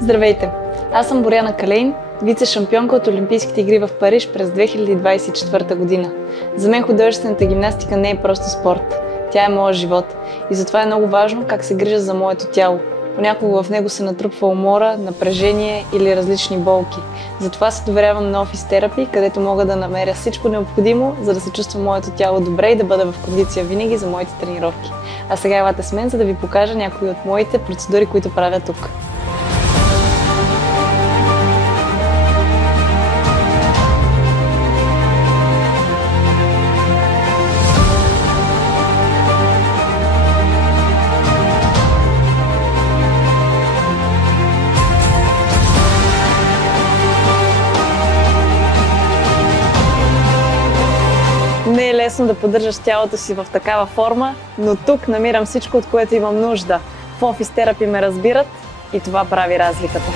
Здравейте! Аз съм Боряна Калейн, вице-шампионка от Олимпийските игри в Париж през 2024 година. За мен художествената гимнастика не е просто спорт. Тя е моят живот. И затова е много важно как се грижа за моето тяло. Понякога в него се натрупва умора, напрежение или различни болки. Затова се доверявам на Office Therapy, където мога да намеря всичко необходимо, за да се чувства моето тяло добре и да бъда в кондиция винаги за моите тренировки. А сега елате с мен, за да ви покажа някои от моите процедури, които правя тук. Не е лесно да поддържаш тялото си в такава форма, но тук намирам всичко, от което имам нужда. В Office Therapy ме разбират и това прави разликата.